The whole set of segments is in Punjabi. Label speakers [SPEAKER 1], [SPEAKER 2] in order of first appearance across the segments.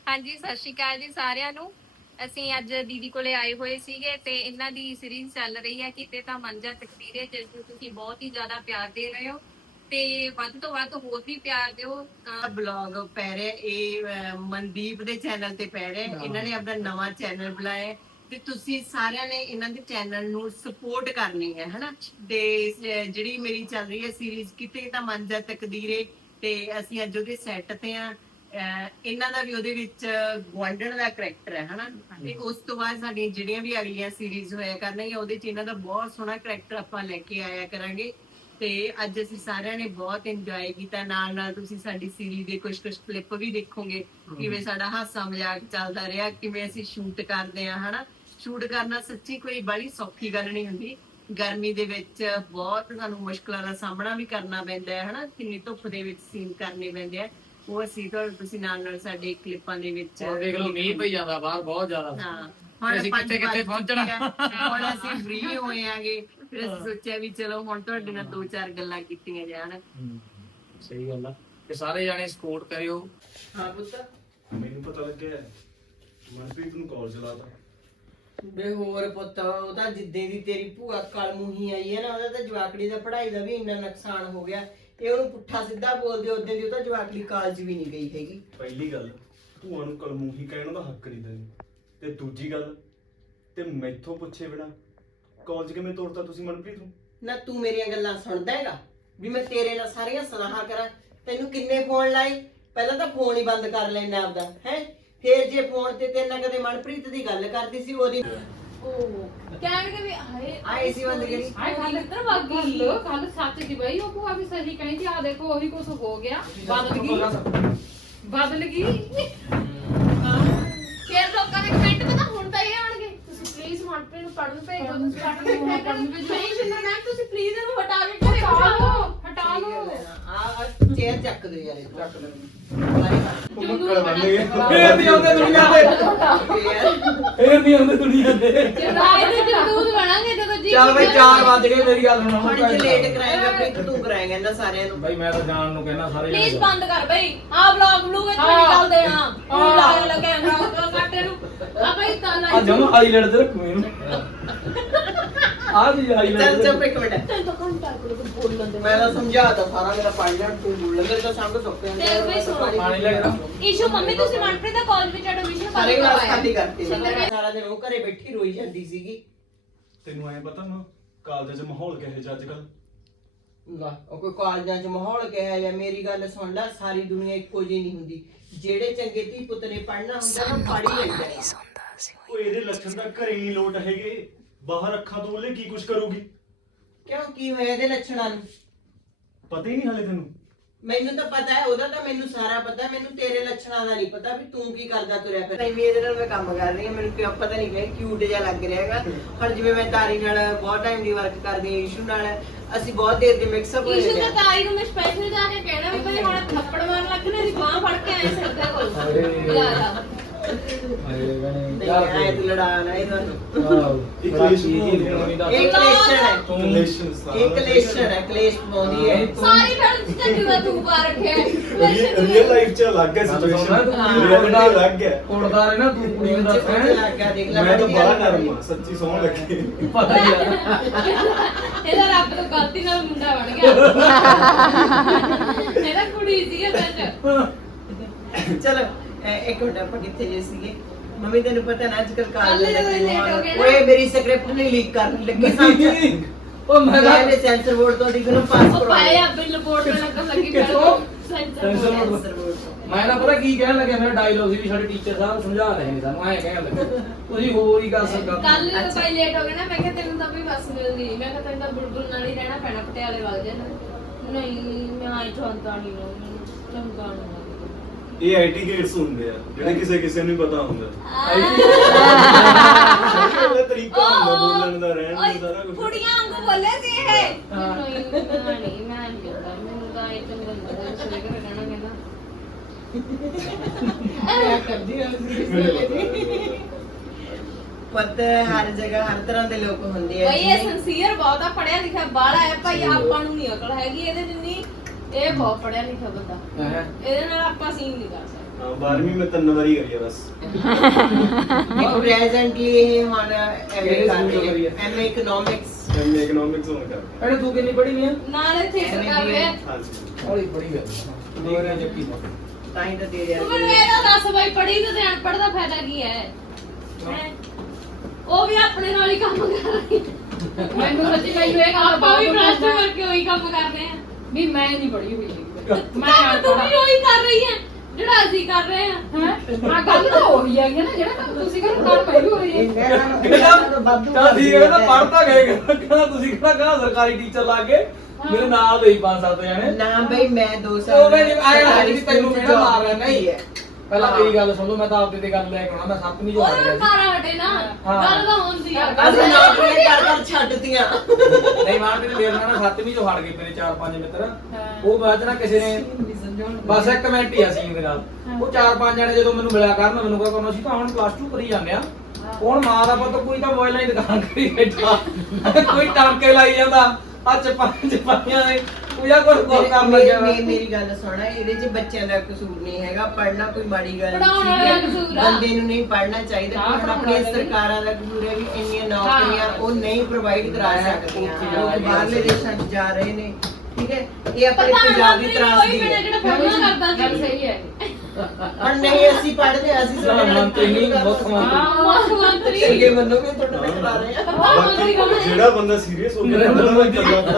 [SPEAKER 1] ਹਾਂਜੀ, ਸਤਿ ਸ਼੍ਰੀ ਅਕਾਲ ਜੀ ਸਾਰਿਆਂ ਨੂੰ। ਅਸੀਂ ਅੱਜ ਦੀਦੀ ਕੋਲੇ ਆਏ ਹੋਏ ਸੀਗੇ ਤੇ ਇਹਨਾਂ ਦੀ ਸੀਰੀਜ਼ ਚੱਲ ਰਹੀ ਹੈ ਕਿਤੇ ਤਾਂ ਮੰਜਾ ਤਕਦੀਰੇ, ਜਿਸ ਨੂੰ ਤੁਸੀਂ ਬਹੁਤ ਹੀ ਜ਼ਿਆਦਾ ਪਿਆਰ ਦੇ ਰਹੇ ਹੋ ਤੇ ਵੱਧ ਤੋਂ ਵੱਧ ਹੋਰ ਵੀ ਪਿਆਰ ਦਿਓ।
[SPEAKER 2] ਬਲੌਗ ਪੈ ਰਿਹਾ ਇਹ ਮਨਦੀਪ ਦੇ ਚੈਨਲ ਤੇ ਪੈ ਰਿਹਾ। ਇਹਨਾਂ ਨੇ ਆਪਣਾ ਨਵਾਂ ਚੈਨਲ ਬਣਾਇਆ ਤੇ ਤੁਸੀਂ ਸਾਰਿਆਂ ਨੇ ਇਹਨਾਂ ਦੇ ਚੈਨਲ ਨੂੰ ਸਪੋਰਟ ਕਰਨੀ ਹੈ ਹਨਾ। ਤੇ ਜਿਹੜੀ ਮੇਰੀ ਚੱਲ ਰਹੀ ਹੈ ਸੀਰੀਜ਼ ਕਿਤੇ ਤਾਂ ਮੰਜਾ ਤਕਦੀਰੇ, ਤੇ ਅਸੀਂ ਅੱਜ ਉਹਦੇ ਸੈੱਟ ਤੇ ਆ। ਇਹਨਾਂ ਦਾ ਵੀ ਉਹਦੇ ਵਿੱਚ ਗੁਆਂਢਣ ਦਾ ਕਰੈਕਟਰ ਹੈ ਹਨਾ। ਤੇ ਉਸ ਤੋਂ ਬਾਅਦ ਸਾਡੀਆਂ ਜਿਹੜੀਆਂ ਵੀ ਅਗਲੀਆਂ ਸੀਰੀਜ਼ ਹੋਇਆ ਕਰਨਗੀਆਂ ਉਹਦੇ ਚ ਇਹਨਾਂ ਦਾ ਬਹੁਤ ਸੋਹਣਾ ਕਰੈਕਟਰ ਆਪਾਂ ਲੈ ਕੇ ਆਇਆ ਕਰਾਂਗੇ। ਤੇ ਅੱਜ ਅਸੀਂ ਸਾਰਿਆਂ ਨੇ ਬਹੁਤ ਇੰਜੋਏ ਕੀਤਾ। ਨਾਲ ਨਾਲ ਤੁਸੀਂ ਸਾਡੀ ਸੀਰੀਜ਼ ਦੇ ਕੁਝ ਕਲਿੱਪ ਵੀ ਦੇਖੋਗੇ, ਕਿਵੇਂ ਸਾਡਾ ਹਾਸਾ ਮਜ਼ਾਕ ਚੱਲਦਾ ਰਿਹਾ, ਕਿਵੇਂ ਅਸੀਂ ਸ਼ੂਟ ਕਰਦੇ ਆ ਹਨਾ। ਸ਼ੂਟ ਕਰਨਾ ਸੱਚੀ ਕੋਈ ਬੜੀ ਸੌਖੀ ਗੱਲ ਨਹੀਂ ਹੁੰਦੀ। ਗਰਮੀ ਦੇ ਵਿੱਚ ਬਹੁਤ ਸਾਨੂੰ ਮੁਸ਼ਕਲਾਂ ਦਾ ਸਾਹਮਣਾ ਵੀ ਕਰਨਾ ਪੈਂਦਾ ਹੈ ਹਨਾ। ਕਿੰਨੀ ਧੁੱਪ ਦੇ ਵਿੱਚ ਸੀਨ ਕਰਨੇ ਪੈਂਦੇ ਆ। ਉਹ ਅਸੀਂ ਤੁਸੀਂ ਨਾਲ ਨਾਲ ਸਾਡੇ ਕਲਿੱਪਾਂ ਦੇ ਵਿੱਚ
[SPEAKER 3] ਦੇਖ ਲਓ ਮੀਂਹ ਪਈ ਜਾਂਦਾ ਬਾਹਰ ਬਹੁਤ ਜ਼ਿਆਦਾ।
[SPEAKER 2] ਹਾਂ, ਹੁਣ
[SPEAKER 3] ਅਸੀਂ ਕਿੱਥੇ ਕਿੱਥੇ ਪਹੁੰਚਣਾ।
[SPEAKER 2] ਹੁਣ ਅਸੀਂ ਫ੍ਰੀ ਹੋਏ ਆਂਗੇ, ਫਿਰ ਅਸੀਂ ਸੋਚਿਆ ਵੀ ਚਲੋ ਹੁਣ ਤੁਹਾਡੇ ਨਾਲ ਦੋ ਚਾਰ ਗੱਲਾਂ ਕੀਤੀਆਂ ਜਾਣ।
[SPEAKER 3] ਸਹੀ ਗੱਲ ਆ ਤੇ ਸਾਰੇ ਜਾਣੇ ਸਪੋਰਟ ਕਰਿਓ।
[SPEAKER 2] ਹਾਂ ਪੁੱਤ,
[SPEAKER 4] ਮੈਨੂੰ ਪਤਾ ਲੱਗਿਆ ਮਨਪ੍ਰੀਤ ਨੂੰ ਕਾਲ ਚਲਾਤਾ।
[SPEAKER 2] ਬੇ ਹੋਰ ਪੁੱਤ, ਉਹ ਤਾਂ ਜਿੱਦੇ ਦੀ ਤੇਰੀ ਭੂਆ ਕਲ ਮੂਹੀ ਆਈ ਹੈ ਨਾ, ਉਹਦਾ ਤਾਂ ਜਵਾਕੜੀ ਦਾ ਪੜ੍ਹਾਈ ਦਾ ਵੀ ਇੰਨਾ ਨੁਕਸਾਨ ਹੋ ਗਿਆ। ਇਹ ਉਹਨੂੰ ਪੁੱਠਾ ਸਿੱਧਾ ਬੋਲਦੇ ਉਦੋਂ ਦੀ ਉਹ ਤਾਂ ਜਵਾਕੜੀ ਕਾਲਜ ਵੀ ਨਹੀਂ ਗਈ ਹੈਗੀ।
[SPEAKER 4] ਪਹਿਲੀ ਗੱਲ, ਭੂਆ ਨੂੰ ਕਲਮੂਹੀ ਕਹਿਣ ਦਾ ਹੱਕ ਨਹੀਂ ਤੈਨੂੰ। ਤੇ ਦੂਜੀ ਗੱਲ, ਤੇ ਮੈਥੋਂ ਪੁੱਛੇ ਬਿਨਾ ਕਾਲਜ ਕਿਵੇਂ ਤੋਰਤਾ ਤੁਸੀਂ ਮਨਪ੍ਰੀਤ ਨੂੰ?
[SPEAKER 2] ਨਾ ਤੂੰ ਮੇਰੀਆਂ ਗੱਲਾਂ ਸੁਣਦਾ ਹੈਗਾ ਵੀ ਮੈਂ ਤੇਰੇ ਨਾਲ ਸਾਰੀਆਂ ਸਲਾਹਾਂ ਕਰਾਂ? ਤੈਨੂੰ ਕਿੰਨੇ ਫੋਨ ਲਾਏ, ਪਹਿਲਾਂ ਤਾਂ ਫੋਨ ਹੀ ਬੰਦ ਕਰ ਲੈਣਾ ਆਪਦਾ ਹੈ। ਫੇਰ ਜੇ ਫੋਨ ਤੇ ਤੇਰੇ ਨਾਲ ਕਦੇ ਮਨਪ੍ਰੀਤ ਦੀ ਗੱਲ ਕਰਦੀ ਸੀ ਉਹਦੀ
[SPEAKER 5] ਕਹਿਣਗੇ ਵੀ ਹਾਏ
[SPEAKER 2] ਆਏ ਸੀ ਬੰਦ ਕਰੀ।
[SPEAKER 5] ਹਾਏ ਕੱਲ ਇੱਧਰ ਵਗ ਗਈ ਕੱਲ ਸੱਚ ਦੀ ਬਈ ਉਹ ਭੂਆ ਵੀ ਸਹੀ ਕਹਿੰਦੀ ਆ। ਦੇਖੋ ਉਹੀ ਕੁਝ ਹੋ ਗਿਆ, ਬਦਲ ਗਈ। ਫਿਰ ਲੋਕਾਂ ਦੇ ਕਮੈਂਟ ਪਤਾ ਹੁਣ ਤਾਂ ਇਹ ਆਣਗੇ, ਤੁਸੀਂ ਪਲੀਜ਼ ਮਨਪ੍ਰੀਤ ਨੂੰ ਪੜਨ ਭੇਜੋ, ਤੁਸੀਂ ਪੜਨ ਭੇਜੋ। ਨਹੀਂ ਸ਼ਿੰਦਰ ਮੈਮ ਤੁਸੀਂ ਪਲੀਜ਼ ਇਹਨੂੰ ਹਟਾ ਕੇ ਘਰੇ ਹਟਾ ਲਓ।
[SPEAKER 2] ਆ ਚੇਅਰ ਚੱਕ ਦੇ ਯਾਰ, ਚੱਕ ਦੇ
[SPEAKER 3] ਫੇਰ ਨਹੀਂ ਆਉਂਦੇ ਦੁਨੀਆ ਤੇ, ਫੇਰ ਨਹੀਂ ਆਉਂਦੇ ਦੁਨੀਆ ਤੇ।
[SPEAKER 5] ਰਾਏ ਦੇ ਜੰਦੂਦ ਬਣਾਂਗੇ ਜਦੋਂ ਜੀ।
[SPEAKER 3] ਚੱਲ ਬਈ 4 ਵਜ ਗਏ, ਮੇਰੀ ਗੱਲ ਸੁਣੋ।
[SPEAKER 2] ਹੁਣ ਜੇ ਲੇਟ ਕਰਾਏਗਾ ਪ੍ਰੀਤ ਤੂੰ ਕਰਾਏਗਾ ਇਹਨਾਂ ਸਾਰਿਆਂ ਨੂੰ।
[SPEAKER 3] ਬਈ ਮੈਂ ਤਾਂ ਜਾਣ ਨੂੰ ਕਹਿਣਾ ਸਾਰੇ
[SPEAKER 5] ਪਲੀਜ਼ ਬੰਦ ਕਰ ਬਈ ਆ ਵਲੌਗ ਬਲੂਗ ਇੱਥੇ ਨਹੀਂ ਚੱਲ ਦੇਣਾ। ਤੂੰ ਲਾ ਲੈ ਕੈਮਰਾ ਕੱਟੇ ਨੂੰ ਆ ਬਈ ਤਾਂ
[SPEAKER 3] ਆ
[SPEAKER 5] ਲਾਈ
[SPEAKER 3] ਜਮ ਹਾਈਲਾਈਟ ਤੇ ਰੱਖੂ ਇਹਨੂੰ। ਆ ਵੀ ਹਾਈਲਾਈਟ
[SPEAKER 2] ਚੱਲ ਚੁੱਪ ਇੱਕ ਮਿੰਟ,
[SPEAKER 5] ਤੈਨੂੰ ਤਾਂ ਘੰਟਾ ਕੋਲ ਬੋਲਣ ਦੇ।
[SPEAKER 2] ਮੈਂ ਤਾਂ ਸਮਝਾਤਾ ਸਾਰਾ, ਮੇਰਾ ਪਾਣੀ ਨਾਲ ਤੂੰ ਬੋਲ ਮੇਰੇ ਤਾਂ ਸੰਗ ਸੁੱਕ ਜਾਂਦਾ।
[SPEAKER 5] ਦੇਖ ਬਈ ਸੁਣੋ,
[SPEAKER 3] ਪਾਣੀ ਲੈ ਕੇ ਨਾ।
[SPEAKER 5] ਈਸ਼ੂ ਮੰਮੀ ਤੁਸੀਂ ਮਨਪ੍ਰੀਤ ਦਾ ਕਾਲਜ ਵਿੱਚ ਐਡਮਿਸ਼ਨ
[SPEAKER 2] ਸਾਰੇ ਕਲਾਸ
[SPEAKER 5] ਕਰਵਾਇਆ।
[SPEAKER 2] ਖਾਲੀ ਕਰਤੀ। ਸਾਰਾ ਦਿਨ ਉਹ ਘਰੇ ਬੈਠੀ ਰੋਈ ਜਾਂਦੀ ਸੀਗੀ।
[SPEAKER 4] ਤੈਨੂੰ ਐ ਪਤਾ ਨਾ ਕਾਲਜ 'ਚ ਮਾਹੌਲ ਕਿਹੋ ਜਿਹਾ ਅੱਜ ਕੱਲ?
[SPEAKER 2] ਲਾ ਉਹ ਕੋਈ ਕਾਲਜਾਂ 'ਚ ਮਾਹੌਲ ਕਿਹਾ ਜਾਂ ਮੇਰੀ ਗੱਲ ਸੁਣ ਲੈ, ਸਾਰੀ ਦੁਨੀਆ ਇੱਕੋ ਜਿਹੀ ਨਹੀਂ ਹੁੰਦੀ। ਜਿਹੜੇ ਚੰਗੇ ਧੀ ਪੁੱਤ ਨੇ ਪੜ੍ਹਨਾ ਹੁੰਦਾ ਨਾ ਪੜ੍ਹ ਹੀ ਲੈਂਦਾ।
[SPEAKER 4] ਉਹ ਇਹਦੇ ਲੱਛਣ ਤਾਂ ਘਰੇ ਨਹੀਂ ਲੋਟ ਹੈਗੇ, ਬਾਹਰ ਅੱਖਾਂ ਤੋਂ ਉਹਲੇ ਕੀ ਕੁਛ ਕਰੂਗੀ?
[SPEAKER 2] ਕਿਉਂ ਕੀ ਹੋਇਆ ਇਹਦੇ ਲੱਛਣਾਂ ਨੂੰ?
[SPEAKER 4] ਪਤਾ ਹੀ ਨਹੀਂ ਹਲੇ ਤੈਨੂੰ?
[SPEAKER 2] ਮੈਨੂੰ ਤਾਂ ਪਤਾ ਹੈ, ਉਹਦਾ ਤਾਂ ਮੈਨੂੰ ਸਾਰਾ ਪਤਾ। ਮੈਨੂੰ ਤੇਰੇ ਲੱਛਣਾਂ ਦਾ ਨਹੀਂ ਪਤਾ ਵੀ ਤੂੰ ਕੀ ਕਰਦਾ ਤੁਰਿਆ ਫਿਰ। ਨਹੀਂ ਵੀ ਇਹਦੇ ਨਾਲ ਮੈਂ ਕੰਮ ਕਰ ਰਹੀ ਹਾਂ, ਮੈਨੂੰ ਕਿਉਂ ਪਤਾ ਨਹੀਂ ਕਿ ਕਿਊਟ ਜਿਹਾ ਲੱਗ ਰਿਹਾ ਹੈਗਾ। ਹੁਣ ਜਿਵੇਂ ਮੈਂ ਤਾਰੀ ਨਾਲ ਬਹੁਤ ਟਾਈਮ ਦੀ ਵਰਕ ਕਰਦੀ ਹਾਂ, ਈਸ਼ੂ ਨਾਲ ਅਸੀਂ ਬਹੁਤ ਦੇਰ ਦੀ ਮਿਕਸਅਪ ਹੋਏ
[SPEAKER 5] ਈਸ਼ੂ
[SPEAKER 2] ਨੇ।
[SPEAKER 5] ਤਾਂ ਤਾਈ ਨੂੰ ਮੈਂ ਸਪੈਸ਼ਲ ਜਾ ਕੇ ਕਹਿਣਾ ਵੀ ਭਾਈ ਹੁਣ ਥੱਪੜ ਮਾਰਨ ਲੱਗਣੇ ਦੀ ਬਾਹ ਫੜ ਕੇ ਆਏ ਸਿਰ ਤੇ ਕੋਲ ਜਾ ਜਾ।
[SPEAKER 3] ਹਾਏ ਬਣੇ
[SPEAKER 2] ਨਹੀਂ ਆਏ ਤੂੰ ਲੜਾਣਾ ਇਹਨਾਂ ਨੂੰ।
[SPEAKER 3] ਆਹ
[SPEAKER 4] ਇੱਕ
[SPEAKER 3] ਬੜਾ
[SPEAKER 4] ਕਲੇਸ਼
[SPEAKER 3] ਚੀਜ਼ ਹੀ ਨਹੀਂ ਦਾ।
[SPEAKER 2] ਇਹ ਕਲੇਸ਼ਨ ਹੈ,
[SPEAKER 4] Congratulations
[SPEAKER 2] ਇਹ ਕਲੇਸ਼ਨ ਹੈ, ਕਲੇਸ਼ ਪਾਉਂਦੀ ਹੈ।
[SPEAKER 5] ਸਾਰੀ ਫਿਲਮ ਚ ਝੰਡੂਆ ਤੂੰ ਪਾ ਰੱਖਿਆ
[SPEAKER 4] ਰੀਅਲ ਲਾਈਫ 'ਚ ਅਲੱਗ ਹੈ ਸਿਚੁਏਸ਼ਨ, ਰਿਐਲਿਟੀ ਅਲੱਗ ਹੈ।
[SPEAKER 3] ਕੁੜਦਾ ਹੈ ਨਾ ਤੂੰ ਕੁੜੀ ਨੂੰ ਦੱਸ
[SPEAKER 4] ਮੈਂ ਤਾਂ ਬੜਾ ਨਰਮ ਆ, ਸੱਚੀ ਸੌਣ ਲੱਗੇ।
[SPEAKER 3] ਪਤਾ ਹੀ ਆ।
[SPEAKER 5] ਇਹਦਾ ਰੱਬ ਤੋਂ ਗਲਤੀ ਨਾਲ ਮੁੰਡਾ ਬਣ ਗਿਆ। ਇਹਦਾ ਕੁੜੀ ਸੀ ਸੱਚ।
[SPEAKER 2] ਚਲੋ ਇੱਕ ਮਿੰਟ, ਆਪਾਂ ਕਿੱਥੇ ਜੇ ਸੀਗੇ? ਮੰਮੀ ਤੈਨੂੰ ਪਤਾ ਨਾ ਅੱਜ ਕੱਲ ਕਾਲਜ
[SPEAKER 5] ਕੱਲ੍ਹ ਜਦੋਂ late ਹੋ ਗਏ ਨਾ।
[SPEAKER 2] ਓਏ ਮੇਰੀ ਸਕ੍ਰਿਪਟ ਨਹੀਂ ਲੀਕ ਕਰਨ ਲੱਗੀ ਸਮਝ।
[SPEAKER 3] ਉਹ ਮੈਂ ਤਾਂ
[SPEAKER 2] ਮੈਂ ਸੈਂਸਰ ਬੋਰਡ ਤੋਂ ਦਿਖ ਨੂੰ ਪਾਸ
[SPEAKER 5] ਉਹ
[SPEAKER 2] ਕਰਵਾ
[SPEAKER 5] ਪਾਇਆ ਬਿੱਲ ਬੋਰਡ ਤੇ ਲੱਗਣ ਲੱਗੀ
[SPEAKER 3] ਕਿੱਥੋਂ?
[SPEAKER 5] ਸੈਂਸਰ
[SPEAKER 2] ਸੈਂਸਰ ਬੋਰਡ ਤੋਂ।
[SPEAKER 3] ਮੈਂ ਨਾ ਪਤਾ ਕੀ ਕਹਿਣ ਲੱਗਿਆ, ਮੇਰਾ ਡਾਇਲੌਗ ਸੀ ਵੀ ਸਾਡੇ ਟੀਚਰ ਸਾਹਿਬ ਸਮਝਾ ਰਹੇ ਨੇ ਸਾਨੂੰ, ਐਂ ਕਹਿਣ ਲੱਗੇ ਤੁਸੀਂ ਹੋਰ ਹੀ ਕਰ ਸਕਦਾ।
[SPEAKER 5] ਕੱਲ ਭਾਈ ਲੇਟ ਹੋ ਗਏ ਨਾ, ਮੈਂ ਕਿਹਾ ਤੈਨੂੰ ਤਾਂ ਵੀ ਬੱਸ ਮਿਲਦੀ। ਮੈਂ ਕਿਹਾ ਤੈਨੂੰ ਤਾਂ ਬੁਲਬੁਲ ਨਾਲ ਹੀ ਰਹਿਣਾ ਪੈਣਾ, ਪਟਿਆਲੇ ਵਗ ਜਾਣਾ। ਨਹੀਂ ਮੈਂ ਆਈ ਚੰਤਾ ਨਹੀਂ ਚੰਗਾ ਨਹੀਂ।
[SPEAKER 4] ਇਹ ਆਈਟੀ ਗੇਟਸ ਹੁੰਦੇ ਆ ਜਿਹੜੇ ਕਿਸੇ ਨੂੰ ਪਤਾ ਹੁੰਦਾ। ਉਹਦਾ ਤਰੀਕਾ ਹੁੰਦਾ ਬੋਲਣ ਦਾ, ਰਹਿਣ ਦਾ, ਸਾਰਾ ਕੁਝ।
[SPEAKER 5] ਕੁੜੀਆਂ ਵਾਂਗੂ ਬੋਲੇ ਸੀ ਇਹ। ਨਹੀਂ ਮੈਂ ਨਹੀਂ ਜਾਂਦਾ, ਮੈਨੂੰ ਤਾਂ ਇਹ ਚੰਗਾ ਲੱਗਦਾ ਸਵੇਰੇ ਘਰੇ ਰਹਿਣਾ ਕਹਿੰਦਾ।
[SPEAKER 2] ਮੈਂ ਕਰਦੀ ਹਾਂ ਪਤ ਹਰ ਜਗ੍ਹਾ ਹਰ ਤਰ੍ਹਾਂ ਦੇ ਲੋਕ ਹੁੰਦੇ ਆ।
[SPEAKER 5] ਭਾਈ ਇਹ ਸਿੰਸੀਅਰ ਬਹੁਤ ਆ, ਪੜਿਆ ਲਿਖਿਆ ਬਾਹਲਾ ਹੈ ਭਾਈ। ਆਪਾਂ ਨੂੰ ਨਹੀਂ ਅਕਲ ਹੈਗੀ ਇਹਦੇ ਜਿੰਨੀ। ਇਹ ਬਹੁਤ ਪੜਿਆ ਲਿਖਿਆ ਬੰਦਾ, ਇਹਦੇ ਨਾਲ ਆਪਾਂ ਸੀਨ ਨਹੀਂ ਕਰ ਸਕਦੇ।
[SPEAKER 4] ਹਾਂ 12ਵੀਂ ਮੈਂ 3 ਵਾਰੀ ਕਰੀ ਆ ਬਸ।
[SPEAKER 2] ਪ੍ਰੈਜ਼ੈਂਟਲੀ ਇਹ ਹੁਣ ਐਮਏ
[SPEAKER 3] ਕਿਹੜੇ
[SPEAKER 2] ਕਰ
[SPEAKER 3] ਸਕੂਲ ਤੋਂ ਕਰੀ
[SPEAKER 2] ਰਹੀ
[SPEAKER 3] ਆ?
[SPEAKER 2] ਹੈ, ਐਮਏ ਇਕਨੋਮਿਕਸ।
[SPEAKER 4] ਐਮਏ ਇਕਨੋਮਿਕਸ ਹੋਣ ਕਰ।
[SPEAKER 3] ਅਰੇ ਤੂੰ ਕਿੰਨੀ ਪੜ੍ਹੀ ਹੈ?
[SPEAKER 5] ਨਾਲੇ ਥੀਏਟਰ ਕਰ ਰਿਹਾ
[SPEAKER 4] ਹਾਂਜੀ
[SPEAKER 3] ਹੌਲੀ ਪੜ੍ਹੀ ਹੈ ਦੋਰੇ ਜੱਕੀ ਦਾ
[SPEAKER 2] ਤਾਂ ਹੀ ਤਾਂ ਦੇ ਰਿਹਾ
[SPEAKER 5] ਤੂੰ ਮੈਨੂੰ ਇਹਦਾ ਦੱਸ ਬਾਈ, ਪੜ੍ਹੀ ਤੇ ਅਨਪੜ੍ਹ ਦਾ ਫਾਇਦਾ ਕੀ ਹੈ? ਹੈਂ? ਉਹ ਵੀ ਆਪਣੇ ਨਾਲ ਹੀ ਕੰਮ ਕਰ ਰਹੀ ਹੈ।
[SPEAKER 6] ਮੈਨੂੰ ਸੱਚੀ ਮੈਨੂੰ ਇਹ ਗੱਲ
[SPEAKER 5] ਆਪਾਂ ਵੀ
[SPEAKER 6] ਬਹੁਤ
[SPEAKER 5] ਪਲੱਸ ਟੂ
[SPEAKER 6] ਪਸੰਦ ਆ।
[SPEAKER 5] ਕਰਕੇ ਉਹੀ ਕੰਮ ਕਰਦੇ ਆ।
[SPEAKER 6] ਵੀ ਮੈਂ ਨਹੀਂ ਪੜ੍ਹੀ ਹੋਈ ਹੈਗੀ।
[SPEAKER 5] ਮੈਂ
[SPEAKER 6] ਮੈਂ
[SPEAKER 5] ਤੂੰ ਵੀ ਉਹੀ ਕਰ ਰਹੀ ਹੈ ਜਿਹੜਾ ਅਸੀਂ ਕਰ ਰਹੇ ਆ।
[SPEAKER 6] ਆ ਗੱਲ ਤਾਂ ਉਹੀ ਆ ਨਾ, ਜਿਹੜਾ ਕੰਮ ਤੁਸੀਂ ਕਰੋ ਕਰ ਮੈਂ ਵੀ ਹੋ ਰਹੀ ਹੈ।
[SPEAKER 3] ਚੱਲ ਠੀਕ ਹੈ ਨਾ ਪੜ੍ਹਤਾ ਗਏ ਕਹਿੰਦਾ ਤੁਸੀਂ ਕਿਹੜਾ ਕਹਾ ਸਰਕਾਰੀ ਟੀਚਰ ਲੱਗ ਗਏ ਮੇਰੇ ਨਾਲ ਦੇ ਹੀ 5-7 ਜਣੇ
[SPEAKER 2] ਨਾ ਬਈ ਮੈਂ 2
[SPEAKER 3] ਉਹ
[SPEAKER 2] ਸਾਲ
[SPEAKER 3] ਮੈਂ ਆਇਆ ਅੱਜ ਵੀ ਤੈਨੂੰ
[SPEAKER 2] ਸਕੂਲ ਚ
[SPEAKER 3] ਮੇਰਾ ਮਾਰ
[SPEAKER 2] job
[SPEAKER 3] ਰਿਹਾ ਨਹੀਂ
[SPEAKER 2] ਕੀਤੀ ਹੈ।
[SPEAKER 3] ਪਹਿਲਾਂ ਮੇਰੀ ਗੱਲ ਸੁਣ ਲਓ ਮੈਂ ਤਾਂ ਆਪਦੇ ਤੇ ਗੱਲ ਲੈ ਕੇ ਆਉਣਾ ਮੈਂ 7ਵੀਂ ਚੋਂ ਹਟ
[SPEAKER 5] ਉਹਦੇ
[SPEAKER 3] ਗਿਆ
[SPEAKER 5] ਮਾਰਾ ਹਟੇ ਨਾ
[SPEAKER 3] ਹਾਂ।
[SPEAKER 5] ਗੱਲ ਤਾਂ ਹੁੰਦੀ ਆ।
[SPEAKER 2] ਅਸੀਂ ਨੌਕਰੀਆਂ ਕਰ ਛੱਡਤੀਆਂ।
[SPEAKER 3] ਸੀ ਨਹੀਂ ਮਾਰ ਤੇ ਮੇਰੇ ਨਾਲ 7ਵੀਂ ਚੋਂ ਹਟ ਗਏ ਮੇਰੇ 4-5 ਮਿੱਤਰ ਉਹ ਬਾਅਦ ਨਾ ਕਿਸੇ ਨੇ ਬਸ ਇੱਕ ਮਿੰਟ ਹੀ ਅਸੀਂ ਉਹਦੇ ਨਾਲ ਉਹ 4-5 ਜਣੇ ਜਦੋਂ ਮੈਨੂੰ ਮਿਲਿਆ ਕਰਨ ਮੈਨੂੰ ਕਹਿੰਦਾ ਅਸੀਂ ਤਾਂ ਹੁਣ ਪਲੱਸ 2 ਕਰੀ ਜਾਂਦੇ ਆ ਹੁਣ ਮਾਂ ਦਾ ਪੁੱਤ ਕੋਈ ਤਾਂ ਮੋਬਾਈਲਾਂ ਦੀ ਦੁਕਾਨ ਕਰੀ ਬੈਠਾ ਕੋਈ ਟਾਂਕੇ ਲਾਈ ਜਾਂਦਾ ਆ ਚਪਾਈਆਂ ਨੇ ਪੂਜਾ ਕੋਲ ਕਰਨ ਲੱਗਿਆ ਵਾ।
[SPEAKER 2] ਮੇਰੀ ਗੱਲ ਸੁਣਾ, ਇਹਦੇ 'ਚ ਬੱਚਿਆਂ ਦਾ ਕਸੂਰ ਨਹੀਂ ਹੈਗਾ, ਪੜ੍ਹਨਾ ਕੋਈ ਮਾੜੀ ਗੱਲ
[SPEAKER 5] ਪੜ੍ਹਾਉਣ
[SPEAKER 2] ਨਹੀਂ
[SPEAKER 5] ਵਾਲਿਆਂ
[SPEAKER 2] ਹੈ।
[SPEAKER 5] ਦਾ ਕਸੂਰ ਆ।
[SPEAKER 2] ਬੰਦੇ ਨੂੰ ਨਹੀਂ ਪੜ੍ਹਨਾ ਚਾਹੀਦਾ,
[SPEAKER 6] ਹਾਂ,
[SPEAKER 2] ਹੁਣ
[SPEAKER 6] ਪੜ੍ਹਾਉਣ
[SPEAKER 2] ਆਪਣੀਆਂ
[SPEAKER 6] ਵਾਲਿਆਂ ਦਾ
[SPEAKER 2] ਸਰਕਾਰਾਂ ਦਾ ਕਸੂਰ ਹੈ ਵੀ ਇੰਨੀਆਂ ਨੌਕਰੀਆਂ ਉਹ ਨਹੀਂ ਪ੍ਰੋਵਾਈਡ ਕਰਾ
[SPEAKER 3] ਮੈਂ
[SPEAKER 2] ਸਕਦੀਆਂ।
[SPEAKER 3] ਉੱਥੇ ਜਾ
[SPEAKER 2] ਲੋਕ
[SPEAKER 3] ਰਹੀ
[SPEAKER 2] ਬਾਹਰਲੇ
[SPEAKER 3] ਹਾਂ।
[SPEAKER 2] ਦੇਸ਼ਾਂ 'ਚ ਜਾ ਰਹੇ ਨੇ, ਠੀਕ ਹੈ, ਇਹ ਆਪਣੇ ਪੰਜਾਬ ਦੀ ਤਰਾਸਦੀ
[SPEAKER 5] ਜਿਹੜਾ
[SPEAKER 2] ਹੈ।
[SPEAKER 5] ਫੋਨਾਂ ਕਰਦਾ
[SPEAKER 6] ਗੱਲ
[SPEAKER 5] ਸੀ।
[SPEAKER 6] ਸਹੀ ਹੈ।
[SPEAKER 2] ਪਰ ਨਹੀਂ ਅਸੀਂ ਪੜ੍ਹਦੇ, ਅਸੀਂ
[SPEAKER 3] ਪ੍ਰਧਾਨ ਮੰਤਰੀ ਨਹੀਂ, ਮੁੱਖ ਮੰਤਰੀ।
[SPEAKER 5] ਮੁੱਖ ਮੰਤਰੀ
[SPEAKER 2] ਚੰਗੇ ਮੰਨੋਗੇ ਤੁਹਾਡੇ ਤੇ ਕਰਾ ਰਹੇ ਆ।
[SPEAKER 5] ਪ੍ਰਧਾਨ ਮੰਤਰੀ ਕੌਣ ਹੈ?
[SPEAKER 4] ਜਿਹੜਾ ਬੰਦਾ ਸੀਰੀਅਸ ਹੋ ਗਿਆ ਨਾ ਉਹਦਾ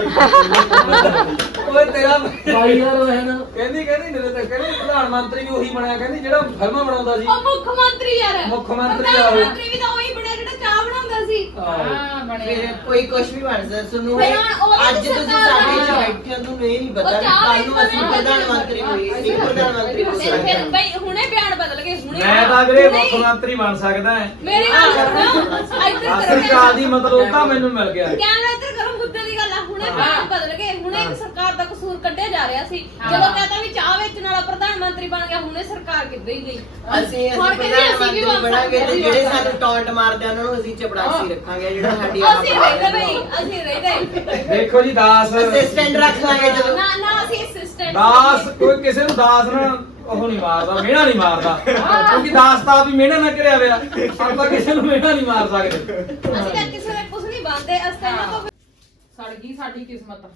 [SPEAKER 4] ਗੱਲਾਂ
[SPEAKER 3] ਓਏ ਤੇਰਾ ਭਾਈ ਯਾਰ ਹੈ ਨਾ ਕਹਿੰਦੀ ਨਰੇ ਤੇ ਕਹਿੰਦੀ ਪ੍ਰਧਾਨ ਮੰਤਰੀ ਵੀ ਉਹੀ ਬਣਿਆ ਕਹਿੰਦੀ ਜਿਹੜਾ ਫਿਲਮਾਂ ਬਣਾਉਂਦਾ ਸੀ
[SPEAKER 5] ਉਹ ਮੁੱਖ ਮੰਤਰੀ ਯਾਰ।
[SPEAKER 3] ਮੁੱਖ ਮੰਤਰੀ
[SPEAKER 5] ਪ੍ਰਧਾਨ
[SPEAKER 3] ਆਹੋ।
[SPEAKER 5] ਮੰਤਰੀ ਵੀ ਤਾਂ ਉਹੀ ਬਣਿਆ ਜਿਹੜਾ ਚਾਹ ਬਣਾਉਂਦਾ ਸੀ।
[SPEAKER 6] ਹਾਂ
[SPEAKER 2] ਫਿਰ
[SPEAKER 6] ਬਣਿਆ
[SPEAKER 2] ਕੋਈ ਕੁਝ ਵੀ ਬਣ ਸਕਦਾ ਤੁਹਾਨੂੰ
[SPEAKER 5] ਫਿਰ ਹੁਣ ਉਹ
[SPEAKER 2] ਅੱਜ ਤੁਸੀਂ
[SPEAKER 5] ਸਰਕਾਰ
[SPEAKER 2] ਸਾਡੇ ਚ
[SPEAKER 5] ਦਾ-
[SPEAKER 2] ਬੈਠੇ ਹੋ, ਤੁਹਾਨੂੰ ਇਹ ਨਹੀਂ ਪਤਾ
[SPEAKER 5] ਉਹ
[SPEAKER 2] ਕਿ
[SPEAKER 5] ਚਾਹ
[SPEAKER 2] ਕੱਲ ਨੂੰ
[SPEAKER 5] ਵਿੱਚ
[SPEAKER 2] ਅਸੀਂ
[SPEAKER 5] ਬਣਿਆ
[SPEAKER 2] ਪ੍ਰਧਾਨ ਮੰਤਰੀ ਹੋਈਏ, ਅਸੀਂ ਪ੍ਰਧਾਨ ਮੰਤਰੀ ਹੋ
[SPEAKER 5] ਫਿਰ
[SPEAKER 2] ਸਕਦੇ
[SPEAKER 5] ਫਿਰ
[SPEAKER 2] ਹਾਂ।
[SPEAKER 5] ਬਈ ਹੁਣੇ ਬਿਆਨ ਬਦਲ ਗਏ ਹੁਣੇ।
[SPEAKER 3] ਮੈਂ ਤਾਂ ਵੀਰੇ
[SPEAKER 5] ਹੁਣੇ
[SPEAKER 3] ਮੁੱਖ
[SPEAKER 5] ਹੀ।
[SPEAKER 3] ਮੰਤਰੀ ਬਣ ਸਕਦਾ ਹੈ
[SPEAKER 5] ਮੇਰੀ ਗੱਲ ਸੁਣੋ ਇੱਧਰ
[SPEAKER 3] ਸਰਕਾਰ ਦੀ ਮਤਲਬ ਉਹ ਤਾਂ ਮੈਨੂੰ ਮਿਲ ਗਿਆ
[SPEAKER 5] ਕੈਮਰਾ ਇੱਧਰ ਕਰੋ, ਮੁੱਦੇ ਦੀ ਗੱਲ ਆ। ਹੁਣੇ
[SPEAKER 3] ਹਾਂ।
[SPEAKER 5] ਬਿਆਨ ਬਦਲ ਗਏ, ਹੁਣੇ ਇੱਕ ਸਰਕਾਰ ਦਾ ਕਸੂਰ ਕੱਢਿਆ ਜਾ ਰਿਹਾ ਸੀ।
[SPEAKER 6] ਹਾਂ।
[SPEAKER 5] ਜਦੋਂ ਕਹਤਾ ਵੀ ਚਾਹ ਵੇਚਣ ਵਾਲਾ ਪ੍ਰਧਾਨ ਮੰਤਰੀ ਬਣ ਗਿਆ, ਹੁਣੇ ਸਰਕਾਰ ਕਿੱਦਾਂ ਹੀ ਗਈ।
[SPEAKER 2] ਅਸੀਂ
[SPEAKER 5] ਹੁਣ ਕਹਿੰਦੇ
[SPEAKER 2] ਪ੍ਰਧਾਨ
[SPEAKER 5] ਅਸੀਂ ਵੀ
[SPEAKER 2] ਮੰਤਰੀ
[SPEAKER 5] ਬਣ
[SPEAKER 2] ਬਣਾਂਗੇ ਤੇ
[SPEAKER 5] ਸਕਦੇ
[SPEAKER 2] ਜਿਹੜੇ
[SPEAKER 5] ਹਾਂ।
[SPEAKER 2] ਸਾਨੂੰ ਟੌਂਟ ਮਾਰਦੇ ਆ ਉਹਨਾਂ ਨੂੰ ਅਸੀਂ ਚਪੜਾਸੀ ਰੱਖਾਂਗੇ, ਜਿਹੜਾ ਸਾਡੀ
[SPEAKER 5] ਅਸੀਂ ਰਹਿੰਦੇ ਬਈ, ਅਸੀਂ ਰਹਿੰਦੇ।
[SPEAKER 3] ਦੇਖੋ ਜੀ ਦਾਸ
[SPEAKER 2] ਅਸਿਸਟੈਂਟ ਰੱਖ ਲਾਂਗੇ ਜਦੋਂ।
[SPEAKER 5] ਨਾ ਨਾ ਅਸੀਂ ਅਸਿਸਟੈਂਟ
[SPEAKER 3] ਦਾਸ ਕੋਈ ਕਿਸੇ ਨੂੰ ਦਾਸ ਨਾ ਉਹ ਨਹੀਂ ਮਾਰਦਾ ਮਿਹਣਾ ਨਹੀਂ ਮਾਰਦਾ ਕਿਉਂਕਿ ਦਾਸ ਤਾਂ ਆਪ ਹੀ ਮਿਹਣਾ ਨਾ ਕਰਿਆ ਹੋਇਆ ਆਪਾਂ ਕਿਸੇ ਨੂੰ ਮਿਹਣਾ ਨਹੀਂ ਮਾਰ ਸਕਦੇ
[SPEAKER 5] ਅਸੀਂ ਤਾਂ ਕਿਸੇ ਦੇ ਕੁਝ ਨਹੀਂ ਬੰਦੇ। ਅਸੀਂ ਤਾਂ ਇਹਨਾਂ ਤੋਂ
[SPEAKER 6] ਸੜ ਗਈ ਸਾਡੀ ਕਿਸਮਤ।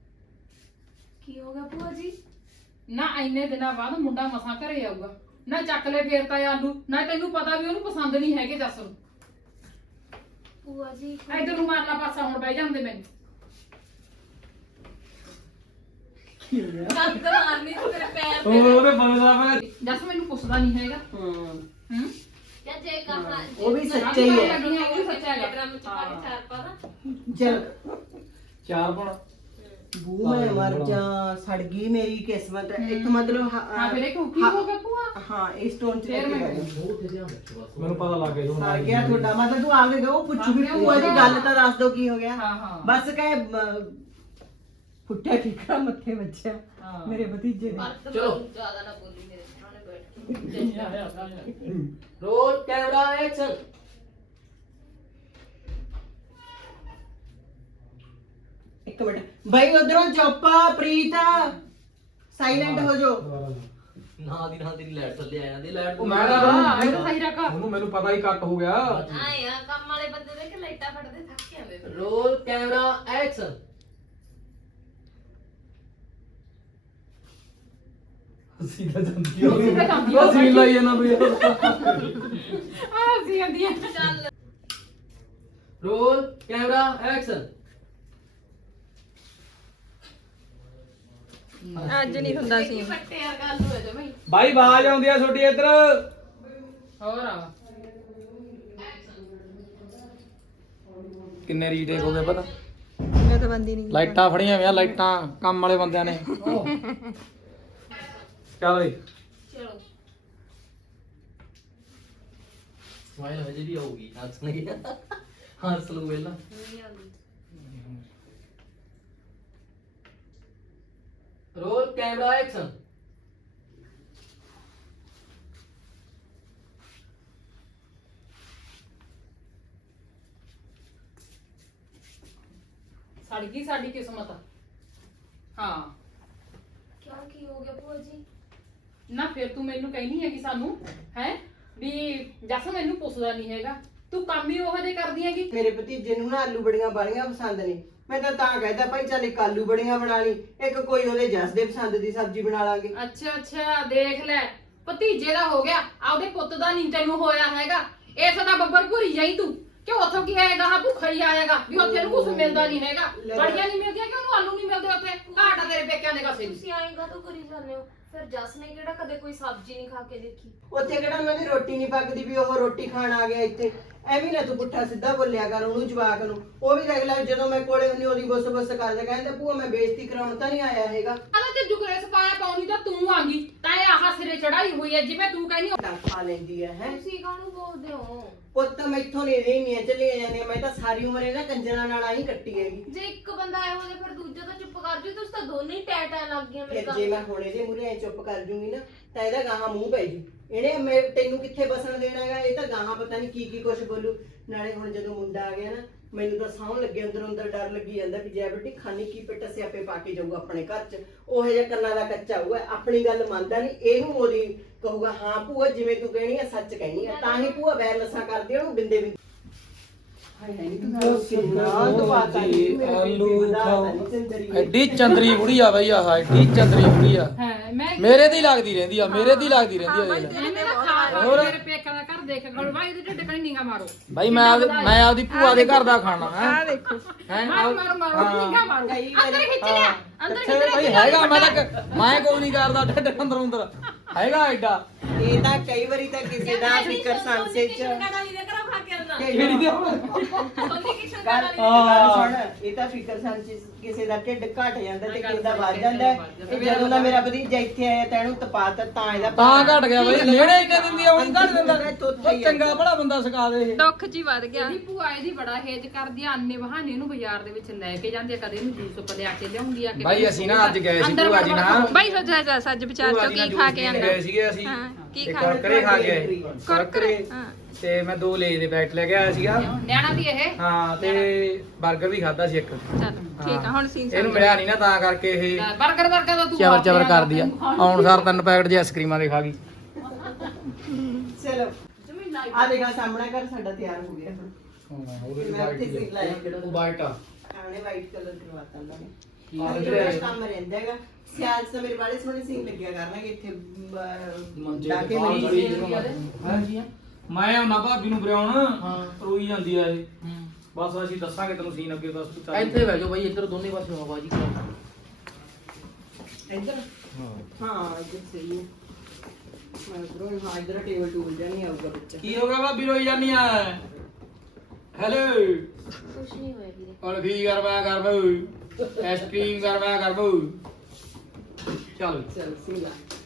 [SPEAKER 5] ਕੀ ਹੋ ਗਿਆ ਭੂਆ ਜੀ?
[SPEAKER 6] ਨਾ ਇੰਨੇ ਦਿਨਾਂ ਬਾਅਦ ਮੁੰਡਾ ਮਸਾਂ ਘਰੇ ਆਊਗਾ, ਨਾ ਚੱਕ ਲੈ ਫੇਰ ਤਾਂ ਆਲੂ, ਨਾ ਤੈਨੂੰ ਪਤਾ ਵੀ ਉਹਨੂੰ ਪਸੰਦ ਨਹੀਂ ਹੈਗੇ ਜੱਸ ਨੂੰ।
[SPEAKER 5] ਭੂਆ ਜੀ
[SPEAKER 6] ਇੱਧਰ ਨੂੰ ਮਾਰਲਾ ਪਾਸਾ ਹੁਣ ਬਹਿ ਜਾਂਦੇ ਮੈਨੂੰ।
[SPEAKER 5] ਕੰਦ ਮਾਰਨੀ ਸੀ ਤੇਰੇ ਪੈਰ
[SPEAKER 3] ਉਹ
[SPEAKER 5] ਤੇ।
[SPEAKER 3] ਉਹਦੇ ਬੰਦਾ ਮੈਂ
[SPEAKER 6] ਜੱਸ ਮੈਨੂੰ ਪੁੱਛਦਾ ਨਹੀਂ ਹੈਗਾ।
[SPEAKER 2] ਹੂੰ
[SPEAKER 6] ਹੂੰ
[SPEAKER 5] ਜਾਂ ਜੇ ਕਹਾ
[SPEAKER 2] ਉਹ ਵੀ ਸੱਚਾ ਹੀ ਹੈ।
[SPEAKER 6] ਲੱਗੀਆਂ ਉਹ ਵੀ ਸੱਚਾ ਹੈਗਾ।
[SPEAKER 5] ਡਰਮ ਚ ਪਾ ਕੇ ਚਾਰ ਪਾ ਨਾ।
[SPEAKER 2] ਚਲ
[SPEAKER 3] ਚਾਰ ਪਾਉਣਾ
[SPEAKER 2] ਬੂ ਮੈਂ ਮਰ ਜਾ, ਸੜ ਗਈ ਮੇਰੀ ਕਿਸਮਤ। ਇੱਕ ਮਤਲਬ
[SPEAKER 6] ਹਾਂ ਫਿਰ ਇਹ ਕੀ ਹੋ ਗਿਆ ਭੂਆ?
[SPEAKER 2] ਹਾਂ ਇਸ ਟੋਨ ਚ
[SPEAKER 6] ਫੇਰ ਮੈਂ
[SPEAKER 3] ਮੈਨੂੰ ਪਤਾ ਲੱਗ ਗਿਆ
[SPEAKER 2] ਸੜ ਗਿਆ ਤੁਹਾਡਾ ਮਤਲਬ ਤੂੰ ਆਗੇ ਉਹ ਪੁੱਛੂ ਵੀ
[SPEAKER 6] ਹਾਂ,
[SPEAKER 2] ਭੂਆ ਦੀ ਗੱਲ ਤਾਂ ਦੱਸ ਦੋ ਕੀ ਹੋ ਗਿਆ।
[SPEAKER 6] ਹਾਂ, ਹਾਂ।
[SPEAKER 2] ਬਸ ਕਹੇ ਫੁੱਟਿਆ ਠੀਕਰਾ ਮੱਥੇ ਵੱਜਿਆ
[SPEAKER 6] ਹਾਂ।
[SPEAKER 2] ਮੇਰੇ ਭਤੀਜੇ ਨੇ।
[SPEAKER 5] ਪਰ
[SPEAKER 3] ਚਲੋ।
[SPEAKER 5] ਜ਼ਿਆਦਾ ਨਾ ਬੋਲੀ ਮੇਰੇ ਸਾਹਮਣੇ ਬੈਠ ਕੇ।
[SPEAKER 3] ਰੋਲ ਕੈਮਰਾ ਐਕਸ਼ਨ
[SPEAKER 2] ਇੱਕ ਮਿੰਟ ਬਾਈ ਉਧਰੋਂ ਚੁੱਪ ਪ੍ਰੀਤ ਸਾਇਲੈਂਟ ਹੋ ਜਾਓ।
[SPEAKER 7] ਨਾ ਦੀ ਨਾਲ ਤੇਰੀ ਲਾਈਟ ਥੱਲੇ ਆ ਜਾਂਦੀ ਲਾਈਟ
[SPEAKER 3] ਉਹ ਮੈਂ
[SPEAKER 6] ਹਾਂ ਇਹ ਤਾਂ ਸਹੀ ਰੱਖਾ।
[SPEAKER 3] ਉਹਨੂੰ ਮੈਨੂੰ ਪਤਾ ਹੀ ਕੱਟ ਹੋ ਗਿਆ
[SPEAKER 5] ਆਏ ਆ ਕੰਮ ਵਾਲੇ ਬੰਦੇ ਦੇ ਕਿ ਲਾਈਟਾਂ ਫੜਦੇ ਥੱਕ ਜਾਂਦੇ ਨੇ।
[SPEAKER 7] ਰੋਲ ਕੈਮਰਾ ਐਕਸ਼ਨ
[SPEAKER 3] ਸਿੱਧਾ ਜਾਂਦੀ
[SPEAKER 6] ਸਿੱਧਾ ਜਾਂਦੀ
[SPEAKER 3] ਉਹ ਸੀਨ ਲਾਈ ਇਹਨਾਂ ਨੂੰ ਯਾਰ
[SPEAKER 6] ਆ ਸੀ ਆਂਦੀਆਂ।
[SPEAKER 5] ਚੱਲ
[SPEAKER 7] ਰੋਲ ਕੈਮਰਾ ਐਕਸ਼ਨ
[SPEAKER 1] ਅੱਜ ਨਹੀਂ ਹੁੰਦਾ ਸੀ
[SPEAKER 5] ਫੱਟੇ ਯਾਰ ਗੱਲ ਹੋ ਜਾ ਬਈ।
[SPEAKER 3] ਬਾਈ ਆਵਾਜ਼ ਆਉਂਦੀ ਆ ਤੁਹਾਡੀ ਇੱਧਰ
[SPEAKER 6] ਹੋਰ ਆ
[SPEAKER 3] ਕਿੰਨੇ ਰੀਟੇਕ ਹੋ ਗਏ ਪਤਾ
[SPEAKER 1] ਮੈਂ ਤਾਂ ਬੰਦੀ ਨਹੀਂ
[SPEAKER 3] ਲਾਈਟਾਂ ਫੜੀਆਂ ਹੋਈਆਂ ਲਾਈਟਾਂ ਕੰਮ ਵਾਲੇ ਬੰਦਿਆਂ ਨੇ ਚੱਲ ਬਈ
[SPEAKER 5] ਚਲੋ
[SPEAKER 7] ਸਮਾਈਲ ਹਜੇ ਵੀ ਆਊਗੀ ਹੱਸ ਨਹੀਂ ਹੱਸ ਲਓ ਪਹਿਲਾਂ
[SPEAKER 5] ਨਹੀਂ ਆਉਂਦੀ।
[SPEAKER 7] ਰੋਲ ਕੈਮਰਾ ਐਕਸ਼ਨ
[SPEAKER 6] ਸੜ ਗਈ ਸਾਡੀ ਕਿਸਮਤ। ਹਾਂ
[SPEAKER 5] ਕਿਉਂ ਕੀ ਹੋ ਗਿਆ ਭੂਆ ਜੀ?
[SPEAKER 6] ਨਾ ਫਿਰ ਤੂੰ ਮੈਨੂੰ ਕਹਿਨੀ ਹੈ ਕਿ ਸਾਨੂੰ ਹੈ ਵੀ ਜੱਸ ਮੈਨੂੰ ਪੁੱਛਦਾ ਨਹੀਂ ਹੈਗਾ, ਤੂੰ ਕੰਮ ਹੀ ਉਹੋ ਜਿਹੇ ਕਰਦੀ ਹੈਗੀ।
[SPEAKER 2] ਮੇਰੇ ਭਤੀਜੇ ਨੂੰ ਨਾ ਆਲੂ ਬੜੀਆਂ ਬਾਲੀਆਂ ਪਸੰਦ ਨੇ, ਮੈਂ ਤਾਂ ਕਹਿੰਦਾ ਭਾਈ ਚੱਲ ਇੱਕ ਆਲੂ ਬੜੀਆਂ ਬਣਾ ਲਈ, ਇੱਕ ਕੋਈ ਉਹਦੇ ਜੱਸ ਦੇ ਪਸੰਦ ਦੀ ਸਬਜ਼ੀ ਬਣਾ ਲਾਂਗੇ।
[SPEAKER 6] ਅੱਛਾ ਅੱਛਾ ਦੇਖ ਲੈ, ਭਤੀਜੇ ਦਾ ਹੋ ਗਿਆ, ਆਪਦੇ ਪੁੱਤ ਦਾ ਨਹੀਂ ਤੈਨੂੰ ਹੋਇਆ ਹੈਗਾ। ਇਸ ਦਾ ਬੱਬਰ ਭੁਰੀ ਜਾਈ ਤੂੰ ਕਿ ਉੱਥੋਂ ਕੀ ਆਏਗਾ, ਹਾਂ ਭੁੱਖਾ ਹੀ ਆਏਗਾ ਵੀ ਉੱਥੇ ਨੂੰ ਕੁਝ ਮਿਲਦਾ ਨਹੀਂ ਹੈਗਾ, ਬੜੀਆਂ ਨਹੀਂ ਮਿਲਦੀਆਂ ਕਿ ਉਹਨੂੰ ਆਲੂ ਨਹੀਂ ਮਿਲਦੇ ਉੱਥੇ, ਘਾਟ ਆ ਤੇਰੇ ਪੇਕਿਆਂ ਦੇ ਕਾਸੇ ਦੀ।
[SPEAKER 5] ਤੁਸੀਂ ਆਏਗਾ ਤਾਂ ਕਰੀ ਜਾਂਦੇ ਹੋ, ਫਿਰ ਜੱਸ ਨੇ ਕਿਹੜਾ ਕਦੇ ਕੋਈ ਸਬਜ਼ੀ ਨਹੀਂ ਖਾ ਕੇ ਦੇਖੀ।
[SPEAKER 2] ਉੱਥੇ ਕਿਹੜਾ ਉਹਨਾਂ ਦੀ ਰੋਟੀ ਨਹੀਂ ਪੱਕਦੀ ਵੀ ਉਹ ਰੋਟੀ ਖਾਣ ਆ ਗਿਆ ਇੱਥੇ। ਐਵੇਂ ਨਾ ਤੂੰ ਪੁੱਠਾ ਸਿੱਧਾ ਬੋਲਿਆ ਕਰ ਉਹਨੂੰ, ਜਵਾਕ ਨੂੰ। ਉਹ ਵੀ ਦੇਖ ਲੈ ਜਦੋਂ ਮੈਂ ਕੋਲੇ ਹੁੰਦੀ ਉਹਦੀ ਬੁੱਸ ਬੁੱਸ ਕਰਦਾ, ਕਹਿੰਦਾ ਭੂਆ ਮੈਂ ਬੇਇੱਜ਼ਤੀ ਕਰਾਉਣ ਤਾਂ ਨਹੀਂ ਆਇਆ ਹੈਗਾ।
[SPEAKER 6] ਅਲਾ ਤੇ ਜੁਗਰੇਸ ਪਾਇਆ ਪਾਉਣੀ ਤਾਂ ਤੂੰ ਆ ਗਈ, ਤਾਂ ਇਹ ਆਹ ਸਿਰੇ ਚੜਾਈ ਹੋਈ ਹੈ ਜਿਵੇਂ ਤੂੰ ਕਹਿੰਦੀ
[SPEAKER 2] ਖਾ ਲੈਂਦੀ ਹੈ ਹੈ
[SPEAKER 5] ਤੁਸੀਂ ਕਾਹਨੂੰ ਬੋਲਦੇ ਹੋ?
[SPEAKER 2] ਪੁੱਤ ਮੈਥੋਂ ਨਹੀਂ ਰਹਿਣੀਆਂ ਚੱਲੀਆਂ ਜਾਂਦੀਆਂ, ਮੈਂ ਤਾਂ ਸਾਰੀ ਉਮਰ ਇਹਨਾਂ ਕੰਜਰਾਂ ਨਾਲ ਆਹੀ ਕੱਟੀ ਹੈਗੀ।
[SPEAKER 5] ਜੇ ਇੱਕ ਬੰਦਾ ਇਹੋ ਜਿਹਾ ਫਿਰ ਦੂਜਾ ਤਾਂ ਚੁੱਪ ਕਰ ਜੂ, ਤੁਸੀਂ ਤਾਂ ਦੋਨੇ ਹੀ ਟੈਟਾ ਲੱਗ ਗਈਆਂ ਮੇਰੇ
[SPEAKER 2] ਫਿਰ ਜੇ ਮੈਂ ਹੁਣ ਇਹਦੇ ਮੂਹਰੇ ਐ ਚੁੱਪ ਕਰ ਜੂੰਗੀ ਨਾ ਤਾਂ ਇਹਦਾ ਗਾਹਾਂ ਮੂੰਹ ਪੈ ਜੂ। ਇਹਨੇ ਤੈਨੂੰ ਕਿੱਥੇ ਬਸਣ ਦੇਣਾ ਹੈਗਾ, ਇਹ ਤਾਂ ਗਾਹਾਂ ਪਤਾ ਨਹੀਂ ਕੀ ਕੁਛ ਬੋਲੂ। ਨਾਲੇ ਹੁਣ ਜਦੋਂ ਮੁੰਡਾ ਆ ਗਿਆ ਨਾ, ਮੈਨੂੰ ਤਾਂ ਸੌਂ ਲੱਗੇ ਅੰਦਰ ਅੰਦਰ ਡਰ ਲੱਗੀ ਜਾਂਦਾ ਵੀ ਜੈ ਬੇਟੀ ਖਾਨੀ ਕੀ ਪਿੱਟ ਸਿਆਪੇ ਪਾ ਕੇ ਜਾਊਗਾ ਆਪਣੇ ਘਰ 'ਚ। ਉਹ ਜਿਹਾ ਕੰਨਾਂ ਦਾ ਕੱਚਾ ਹੋਊਗਾ, ਆਪਣੀ ਗੱਲ ਮੰਨਦਾ ਨਹੀਂ, ਇਹਨੂੰ ਉਹਦੀ ਕਹੂਗਾ ਹਾਂ ਭੂਆ ਜਿਵੇਂ ਤੂੰ ਕਹਿਣੀ ਆ ਸੱਚ ਕਹਿਣੀ ਆ, ਤਾਂ ਹੀ ਭੂਆ ਬੈਰ ਲੱਸਾਂ ਕਰਦੀ ਉਹਨੂੰ ਬਿੰਦੇ ਬਿੰਦੇ।
[SPEAKER 3] ਐਡੀ ਚੰਦਰੀ ਬੁੜੀ ਆ ਬਈ, ਆਹ ਐਡੀ ਚੰਦਰੀ ਬੁੜੀ ਆ,
[SPEAKER 6] ਹੈ ਮੈਂ
[SPEAKER 3] ਮੇਰੇ ਦੀ ਲੱਗਦੀ ਰਹਿੰਦੀ ਆ, ਮੇਰੇ ਦੀ ਲੱਗਦੀ ਰਹਿੰਦੀ ਆ।
[SPEAKER 6] ਇਹਨੇ ਨਾ ਖਾ ਖਾ ਮੇਰੇ ਪੇਕਿਆਂ ਦਾ ਘਰ ਦੇਖ ਗੜ ਭਾਈ ਇਹਦੇ ਢਿੱਡ ਕਣੀ ਨੀਗਾ ਮਾਰੋ
[SPEAKER 3] ਬਾਈ ਮੈਂ ਆਪਦੀ ਭੂਆ ਦੇ ਘਰ ਦਾ ਖਾਣਾ ਹੈ। ਆ ਦੇਖੋ ਹੈ
[SPEAKER 6] ਮਾਰੋ ਨੀਗਾ ਮਾਰੋ, ਅੰਦਰ ਖਿੱਚ ਲਿਆ, ਅੰਦਰ ਖਿੱਚ ਲਿਆ।
[SPEAKER 3] ਬਾਈ ਹੈਗਾ, ਮੈਂ ਕੋਈ ਨਹੀਂ ਕਰਦਾ ਢਿੱਡ ਅੰਦਰ ਅੰਦਰ ਹੈਗਾ ਐਡਾ।
[SPEAKER 2] ਇਹ ਤਾਂ ਕਈ ਵਾਰੀ ਤਾਂ ਕਿਸੇ ਦਾ ਫਿਕਰ ਸੰਸੇ 'ਚ
[SPEAKER 3] ਕਿਹੜੀ ਦੇ
[SPEAKER 2] ਗੱਲ ਸੁਣ, ਇਹ ਤਾਂ ਫਿਕਰ ਸੰਚੇ ਕਿਸੇ ਦਾ ਢਿੱਡ ਘਟ ਜਾਂਦਾ ਤੇ ਕਿਸੇ ਦਾ ਵੱਧ ਜਾਂਦਾ ਹੈ। ਇਹ ਜਦੋਂ ਦਾ ਮੇਰਾ ਭਤੀਜਾ ਇੱਥੇ ਆਇਆ ਤਾਂ ਇਹਨੂੰ ਤਪਾਤ ਤਾਂ ਇਹਦਾ
[SPEAKER 3] ਤਾਂ ਘਟ ਗਿਆ ਬਈ, ਨੇੜੇ ਹੀ ਕਹਿ ਦਿੰਦੀ ਆ ਹੁਣ ਘਟ ਦਿੰਦਾ। ਉਹ ਚੰਗਾ ਭਲਾ ਬੰਦਾ ਸਿਖਾ ਦੇ ਇਹ।
[SPEAKER 1] ਦੁੱਖ ਜੀ ਵੱਧ ਗਿਆ।
[SPEAKER 6] ਇਹਦੀ ਭੂਆ ਇਹਦੀ ਬੜਾ ਹੇਜ ਕਰਦੀ ਆ, ਅੰਨੇ ਬਹਾਨੇ ਇਹਨੂੰ ਬਾਜ਼ਾਰ ਦੇ ਵਿੱਚ ਲੈ ਕੇ ਜਾਂਦੇ ਆ, ਕਦੇ ਇਹਨੂੰ ਜੂਸ ਲਿਆ ਕੇ ਲਿਆਉਂਦੀ ਆ।
[SPEAKER 3] ਬਾਈ ਅਸੀਂ ਨਾ ਅੱਜ ਗਏ ਸੀ ਭੂਆ ਜੀ ਨਾਲ,
[SPEAKER 1] ਬਾਈ ਸੱਜ ਵਿਚਾਰ ਚੋ ਕੀ ਖਾ ਕੇ ਆਂਦਾ
[SPEAKER 3] ਗਏ ਸੀਗੇ ਅਸੀਂ,
[SPEAKER 1] ਹਾਂ ਕੀ
[SPEAKER 3] ਤੇ
[SPEAKER 1] ਖਾ
[SPEAKER 3] ਕੁਰਕਰੇ ਖਾ ਕੇ ਆਏ, ਕੁਰਕਰੇ
[SPEAKER 1] ਹਾਂ
[SPEAKER 3] ਤੇ ਮੈਂ 2 ਲੇ ਦੇ ਪੈਕਟ ਲੈ ਕੇ ਆਇਆ ਸੀਗਾ।
[SPEAKER 6] ਨਿਆਣਾ ਵੀ ਇਹ
[SPEAKER 3] ਹਾਂ ਤੇ 버ਗਰ ਵੀ ਖਾਦਾ ਸੀ ਇੱਕ।
[SPEAKER 1] ਚੱਲ ਠੀਕ ਆ, ਹੁਣ ਸੀਨ
[SPEAKER 3] ਇਹਨੂੰ ਮਿਲਿਆ ਨਹੀਂ ਨਾ ਤਾਂ ਕਰਕੇ ਇਹ
[SPEAKER 6] ਬਰਗਰ ਵਰਗਾ ਤਾਂ ਤੂੰ
[SPEAKER 3] ਚਵਰ
[SPEAKER 6] ਆਪ
[SPEAKER 3] ਚਵਰ
[SPEAKER 6] ਲਿਆ
[SPEAKER 3] ਕਰਦੀ ਆ। ਆਉਣ ਸਾਰ 3 ਪੈਕਟ ਦੀ ਆਈਸਕ੍ਰੀਮਾਂ ਦੇ ਖਾ ਗਈ।
[SPEAKER 2] ਚਲੋ ਆ ਦੇਖਾ ਸਾਹਮਣਾ ਘਰ ਸਾਡਾ ਤਿਆਰ ਹੋ ਗਿਆ ਹੁਣ। ਮੈਂ ਉੱਥੇ ਸੀਟ ਲਾਇਆ ਜਿਹੜਾ
[SPEAKER 3] ਉਹ ਵਾਈਟ ਆ,
[SPEAKER 2] ਆਣੇ ਵਾਈਟ ਕਲਰ ਕਰਵਾਤਾ ਉਹਨਾਂ ਨੇ।
[SPEAKER 3] ਆਹ
[SPEAKER 2] ਜਿਹੜਾ ਕੰਮ ਰਹਿੰਦਾ ਹੈਗਾ ਸਿਆਲ 'ਚ ਤਾਂ ਮੇਰੇ ਬਾਲੇ ਸੋਹਣੇ ਸੀਨ ਲੱਗਿਆ ਕਰਨਗੇ ਇੱਥੇ ਡਾਕੇ ਮਰੀ।
[SPEAKER 3] ਮੈਂ ਆਉਣਾ ਭਾਬੀ ਨੂੰ ਬਰਿਆਉਣ, ਰੋਈ ਜਾਂਦੀ ਆ ਇਹ। ਬਸ ਅਸੀਂ ਦੱਸਾਂਗੇ ਤੈਨੂੰ ਸੀਨ ਅੱਗੇ, ਬਸ ਤੂੰ ਚੱਲ।
[SPEAKER 7] ਇੱਥੇ ਬਹਿ ਜਾਓ ਬਾਈ, ਇੱਧਰ ਦੋਨੇ ਪਾਸੇ ਹਵਾ ਜੀ।
[SPEAKER 2] ਇੱਧਰ ਹਾਂ ਇੱਧਰ ਸਹੀ ਹੈ। ਮੈਂ ਉਧਰੋਂ ਹਾਂ ਇੱਧਰ ਟੇਬਲ ਟੂਲ ਜਾਂ ਨਹੀਂ ਆਊਗਾ ਬੱਚਾ।
[SPEAKER 3] ਕੀ ਹੋ ਗਿਆ ਭਾਬੀ, ਰੋਈ ਜਾਂਦੀ ਆ? ਹੈਲੋ
[SPEAKER 5] ਕੁਛ ਨਹੀਂ ਹੋਇਆ ਵੀਰੇ।
[SPEAKER 3] ਹੁਣ ਕੀ ਕਰਵਾ ਕਰ ਬੂ, ਆਈਸਕ੍ਰੀਮ ਕਰਵਾ ਕਰ ਬੂ। ਚੱਲ
[SPEAKER 2] ਚਲ ਸੀ ਲਾ